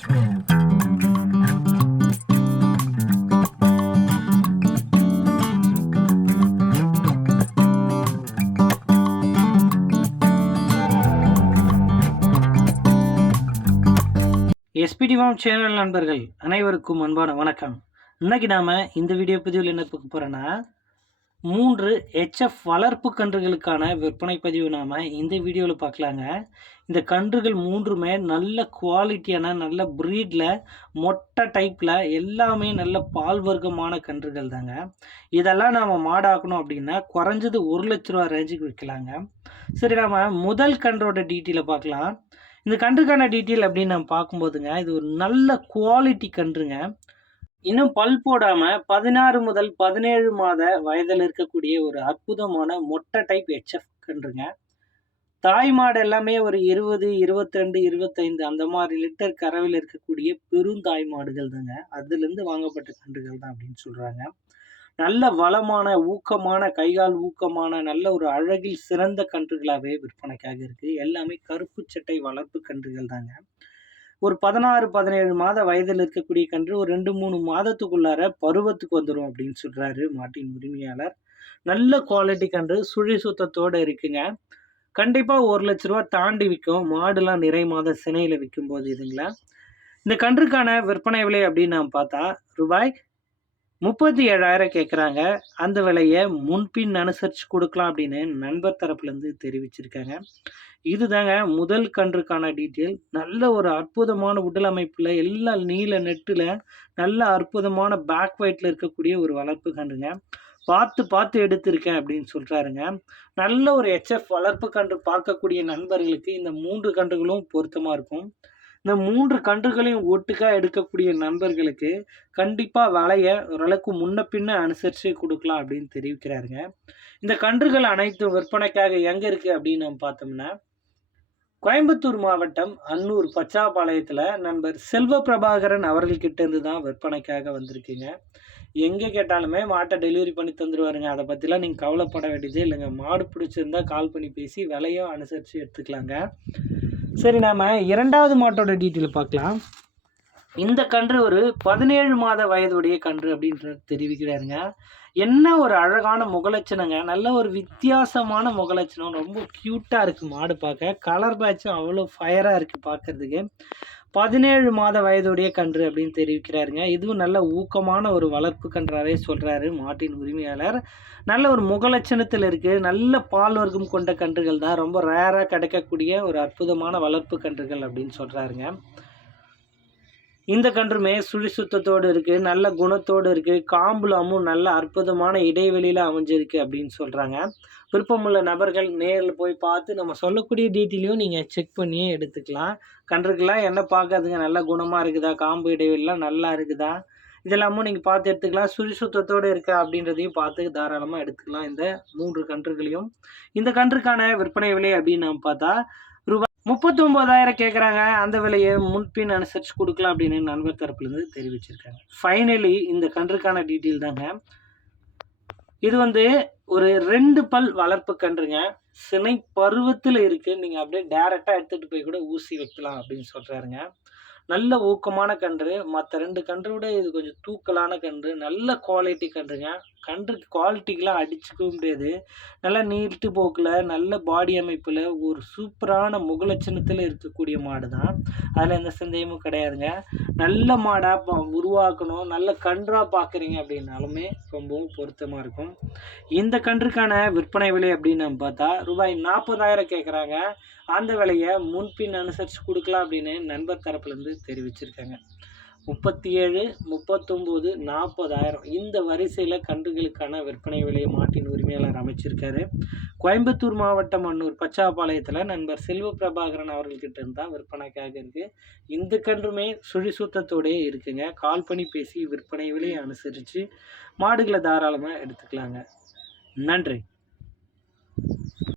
SPD form channel நண்பர்கள் அனைவருக்கும் அன்பான வணக்கம். இன்னைக்கு நாம் இந்த வீடியோ பதிவில் என்ன பார்க்க போகிறோன்னா மூன்று ஹெச்எஃப் வளர்ப்பு கன்றுகளுக்கான விற்பனை பதிவு நாம் இந்த வீடியோவில் பார்க்கலாங்க இந்த கன்றுகள் மூன்றுமே நல்ல குவாலிட்டியான நல்ல ப்ரீடில் மொட்டை டைப்பில் எல்லாமே நல்ல பால் வர்க்கமான கன்றுகள் தாங்க. இதெல்லாம் நாம் மாடாக்கணும் அப்படின்னா குறைஞ்சது ஒரு லட்ச ரூபா ரேஞ்சுக்கு விற்கலாங்க. சரி நாம் முதல் கன்றோட டீட்டெயிலை பார்க்கலாம் இந்த கன்றுக்கான டீட்டெயில் அப்படின்னு நம்ம பார்க்கும்போதுங்க இது ஒரு நல்ல குவாலிட்டி கன்றுங்க. இன்னும் பல் போடாமல் பதினாறு முதல் பதினேழு மாத வயதில் இருக்கக்கூடிய ஒரு அற்புதமான மொட்டை டைப் ஹெச்எஃப் கன்றுங்க தாய் மாடு எல்லாமே ஒரு இருபது இருபத்தி ரெண்டு இருபத்தைந்து அந்த மாதிரி லிட்டர் கறவில் இருக்கக்கூடிய பெருந்தாய் மாடுகள் தாங்க அதுலேருந்து வாங்கப்பட்ட கன்றுகள் தான் அப்படின்னு சொல்கிறாங்க நல்ல வளமான ஊக்கமான கைகால் ஊக்கமான நல்ல ஒரு அழகில் சிறந்த கன்றுகளாகவே விற்பனைக்காக இருக்குது எல்லாமே கருப்பு சட்டை வளர்ப்பு கன்றுகள் தாங்க ஒரு பதினாறு பதினேழு மாத வயதில் இருக்கக்கூடிய கன்று ஒரு ரெண்டு மூணு மாதத்துக்குள்ளார பருவத்துக்கு வந்துடும் அப்படின்னு சொல்கிறாரு மாட்டின் உரிமையாளர். நல்ல குவாலிட்டி கன்று சுழி சுத்தத்தோடு இருக்குங்க. கண்டிப்பாக ஒரு லட்ச ரூபா தாண்டி விற்கும். மாடுலாம் நிறை மாத சினையில் விற்கும் போது இதுங்களா? இந்த கன்றுக்கான விற்பனை விலை அப்படின்னு நாம் பார்த்தா ரூபாய் முப்பத்தி ஏழாயிரம் கேட்குறாங்க அந்த விலையை முன்பின் அனுசரித்து கொடுக்கலாம் அப்படின்னு நண்பர் தரப்புலேருந்து தெரிவிச்சிருக்காங்க. இதுதாங்க முதல் கன்றுக்கான டீட்டெயில். நல்ல ஒரு அற்புதமான உடல் அமைப்பில் எல்லா நீல நெட்டில் நல்ல அற்புதமான பேக் ஒயிட்டில் இருக்கக்கூடிய ஒரு வளர்ப்பு கன்றுங்க. பார்த்து பார்த்து எடுத்திருக்கேன் அப்படின்னு சொல்கிறாருங்க நல்ல ஒரு ஹெச்எஃப் வளர்ப்பு கன்று பார்க்கக்கூடிய நண்பர்களுக்கு இந்த மூன்று கன்றுகளும் பொருத்தமாக இருக்கும். இந்த மூன்று கன்றுகளையும் ஒட்டுக்காக எடுக்கக்கூடிய நண்பர்களுக்கு கண்டிப்பாக விலையை ஓரளவுக்கு முன்ன பின்ன அனுசரித்து கொடுக்கலாம் அப்படின்னு தெரிவிக்கிறாருங்க. இந்த கன்றுகள் அனைத்தும் விற்பனைக்காக எங்கே இருக்குது அப்படின்னு நம்ம பார்த்தோம்னா கோயம்புத்தூர் மாவட்டம் அன்னூர் பச்சாபாளையத்தில் நண்பர் செல்வ பிரபாகரன் அவர்கள்கிட்ட இருந்து தான் விற்பனைக்காக வந்திருக்குங்க. எங்கே கேட்டாலுமே மாட்டை டெலிவரி பண்ணி தந்துடுவாருங்க அதை பற்றிலாம் நீங்கள் கவலைப்பட வேண்டியதே இல்லைங்க. மாடு பிடிச்சிருந்தா கால் பண்ணி பேசி விலையும் அனுசரித்து எடுத்துக்கலாங்க. சரி நாம் இரண்டாவது மாட்டோட டீட்டெயில் பார்க்கலாம். இந்த கன்று ஒரு பதினேழு மாத வயதுடைய கன்று அப்படின்ற தெரிவிக்கிறாருங்க. என்ன ஒரு அழகான முகலட்சணங்க. நல்ல ஒரு வித்தியாசமான முகலட்சணம். ரொம்ப க்யூட்டாக இருக்குது மாடு பார்க்க. கலர் பேட்சும் அவ்வளோ ஃபயராக இருக்குது பார்க்குறதுக்கு. பதினேழு மாத வயதுடைய கன்று அப்படின்னு தெரிவிக்கிறாருங்க. இதுவும் நல்ல ஊக்கமான ஒரு வளர்ப்பு கன்றாவே சொல்கிறாரு மாட்டின் உரிமையாளர். நல்ல ஒரு முகலட்சணத்தில் இருக்குது நல்ல பால் வர்க்கம் கொண்ட கன்றுகள் தான். ரொம்ப ரேராக கிடைக்கக்கூடிய ஒரு அற்புதமான வளர்ப்பு கன்றுகள் அப்படின்னு சொல்கிறாருங்க இந்த கன்றுமே சுழி சுத்தத்தோடு இருக்குது நல்ல குணத்தோடு இருக்குது காம்புலாமும் நல்ல அற்புதமான இடைவெளியில் அமைஞ்சிருக்கு அப்படின்னு சொல்கிறாங்க விருப்பமுள்ள நபர்கள் நேரில் போய் பார்த்து நம்ம சொல்லக்கூடிய டீட்டெயிலையும் நீங்கள் செக் பண்ணியே எடுத்துக்கலாம். கன்றுக்கெல்லாம் என்ன பார்க்காதுங்க? நல்ல குணமாக இருக்குதா? காம்பு இடைவெளிலாம் நல்லா இருக்குதா? இதெல்லாமும் நீங்கள் பார்த்து எடுத்துக்கலாம். சுழி சுத்தத்தோடு இருக்கா அப்படின்றதையும் பார்த்து தாராளமாக எடுத்துக்கலாம். இந்த மூன்று கன்றுகளையும். இந்த கன்றுக்கான விற்பனை விலை அப்படின்னு நம்ம பார்த்தா முப்பத்தொம்போதாயிரம் கேட்குறாங்க அந்த விலையை முன்பின் அனுசரித்து கொடுக்கலாம் அப்படின்னு நண்பர் தரப்புலேருந்து தெரிவிச்சிருக்காங்க. ஃபைனலி இந்த கன்றுக்கான டீட்டெயில் தாங்க. இது வந்து ஒரு ரெண்டு பல் வளர்ப்பு கன்றுங்க. சினை பருவத்தில் இருக்குது நீங்கள் அப்படியே டேரெக்டாக எடுத்துகிட்டு போய் கூட ஊசி வைக்கலாம் அப்படின்னு சொல்கிறாருங்க நல்ல ஊக்கமான கன்று மற்ற ரெண்டு கன்று விட இது கொஞ்சம் தூக்கலான கன்று நல்ல குவாலிட்டி கன்றுங்க. கன்று குவாலிட்டிக்கெலாம் அடிச்சுக்கவும் முடியாது. நல்லா நீட்டு போக்கில் நல்ல பாடி அமைப்பில் ஒரு சூப்பரான முகலட்சணத்தில் இருக்கக்கூடிய மாடு தான் அதில் எந்த சந்தேகமும் கிடையாதுங்க. நல்ல மாடாக உருவாக்கணும் நல்ல கன்றாக பார்க்குறீங்க அப்படின்னாலுமே ரொம்பவும் பொருத்தமாக இருக்கும். இந்த கன்றுக்கான விற்பனை விலை அப்படின்னு நம்ம பார்த்தா ரூபாய் நாற்பதாயிரம் கேட்குறாங்க அந்த விலையை முன்பின் அனுசரித்து கொடுக்கலாம் அப்படின்னு நண்பர் தரப்புலேருந்து தெரிவிச்சிருக்காங்க. முப்பத்தி ஏழு முப்பத்தொம்போது நாற்பதாயிரம் இந்த வரிசையில் கன்றுகளுக்கான விற்பனை விலையை மாட்டின் உரிமையாளர் அமைச்சிருக்காரு. கோயம்புத்தூர் மாவட்டம் அன்னூர் பச்சாப்பாளையத்தில் நண்பர் செல்வ பிரபாகரன் அவர்கள்கிட்ட இருந்தால் விற்பனைக்காக இருக்குது இந்த கன்றுமே சுழி சுத்தத்தோடயே இருக்குங்க. கால் பண்ணி பேசி விற்பனை விலையை அனுசரித்து மாடுகளை தாராளமாக எடுத்துக்கலாங்க. நன்றி.